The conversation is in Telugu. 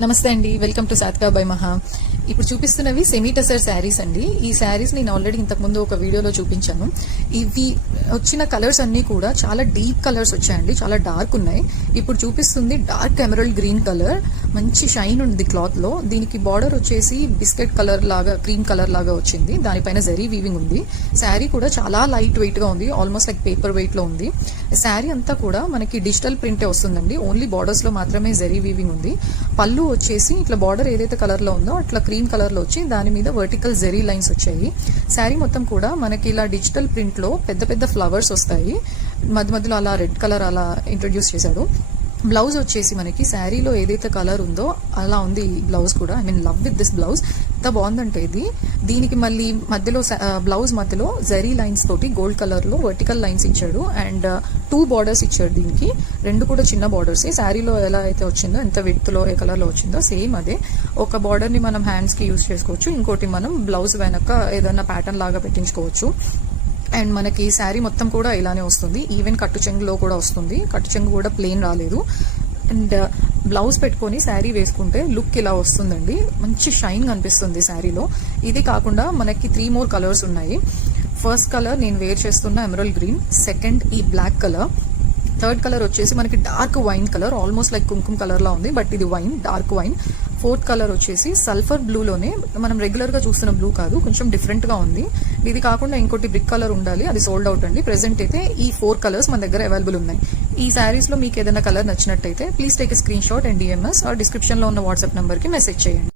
నమస్తే అండి, వెల్కమ్ టు సాత్కా బై మహా. ఇప్పుడు చూపిస్తున్నవి సెమీ టసర్ శారీస్ అండి. ఈ శారీస్ నేను ఆల్రెడీ ఇంతకుముందు ఒక వీడియోలో చూపించాను. ఇవి వచ్చిన కలర్స్ అన్ని కూడా చాలా డీప్ కలర్స్ వచ్చాయండి, చాలా డార్క్ ఉన్నాయి. ఇప్పుడు చూపిస్తుంది డార్క్ ఎమరల్డ్ గ్రీన్ కలర్, మంచి షైన్ ఉంది క్లాత్ లో. దీనికి బార్డర్ వచ్చేసి బిస్కెట్ కలర్ లాగా, క్రీమ్ కలర్ లాగా వచ్చింది. దానిపైన జరీ వీవింగ్ ఉంది. శారీ కూడా చాలా లైట్ వెయిట్ గా ఉంది, ఆల్మోస్ట్ లైక్ పేపర్ వెయిట్ లో ఉంది. శారీ అంతా కూడా మనకి డిజిటల్ ప్రింటే వస్తుందండి, ఓన్లీ బార్డర్స్ లో మాత్రమే జరీ వీవింగ్ ఉంది. పళ్ళు వచ్చేసి ఇట్లా బార్డర్ ఏదైతే కలర్ లో ఉందో అట్లా క్రీమ్ కలర్ లో వచ్చి దాని మీద వర్టికల్ జెరీ లైన్స్ వచ్చాయి. శారీ మొత్తం కూడా మనకి ఇలా డిజిటల్ ప్రింట్ లో పెద్ద పెద్ద ఫ్లవర్స్ వస్తాయి. మధ్య మధ్యలో అలా రెడ్ కలర్ అలా ఇంట్రొడ్యూస్ చేశాడు. బ్లౌజ్ వచ్చేసి మనకి శారీలో ఏదైతే కలర్ ఉందో అలా ఉంది ఈ బ్లౌజ్ కూడా. I mean love with this blouse. ఎంత బాగుందంటే ఇది. దీనికి మళ్ళీ మధ్యలో బ్లౌజ్ మధ్యలో జరీ లైన్స్ తోటి గోల్డ్ కలర్ లో వర్టికల్ లైన్స్ ఇచ్చాడు అండ్ 2 బార్డర్స్ ఇచ్చాడు. దీనికి 2 కూడా చిన్న బార్డర్స్. శారీలో ఎలా అయితే వచ్చిందో, ఎంత విడ్త్ లో ఏ కలర్ లో వచ్చిందో సేమ్ అదే. ఒక బార్డర్ ని మనం హ్యాండ్స్ కి యూజ్ చేసుకోవచ్చు, ఇంకోటి మనం బ్లౌజ్ వెనక ఏదైనా ప్యాటర్న్ లాగా పెట్టించుకోవచ్చు. అండ్ మనకి శారీ మొత్తం కూడా ఇలానే వస్తుంది. ఈవెన్ కట్టు చెంగులో కూడా వస్తుంది, కట్టు చెంగు కూడా ప్లెయిన్ రాలేదు. అండ్ బ్లౌజ్ పెట్టుకొని శారీ వేసుకుంటే లుక్ ఇలా వస్తుందండి, మంచి షైన్ కనిపిస్తుంది శారీలో. ఇది కాకుండా మనకి 3 more కలర్స్ ఉన్నాయి. ఫస్ట్ కలర్ నేను వేర్ చేస్తున్న ఎమరల్డ్ గ్రీన్, సెకండ్ ఈ బ్లాక్ కలర్, థర్డ్ కలర్ వచ్చేసి మనకి dark wine colour, almost like కుంకుమ కలర్ లా ఉంది బట్ ఇది wine, dark wine. Fourth colour వచ్చేసి సల్ఫర్ బ్లూలోనే, మనం రెగ్యులర్ గా చూస్తున్న బ్లూ కాదు, కొంచెం డిఫరెంట్ గా ఉంది. ఇది కాకుండా ఇంకోటి బ్రిక్ కలర్ ఉండాలి, అది సోల్డ్ అవుట్ అండి. ప్రెసెంట్ అయితే ఈ 4 కలర్స్ మన దగ్గర అవైలబుల్ ఉన్నాయి. ఈ శారీస్ లో మీకు ఏదైనా కలర్ నచ్చినట్టయితే please take a screenshot and DMs or description లో ఉన్న వాట్సాప్ నంబర్ కి మెసేజ్ చేయండి.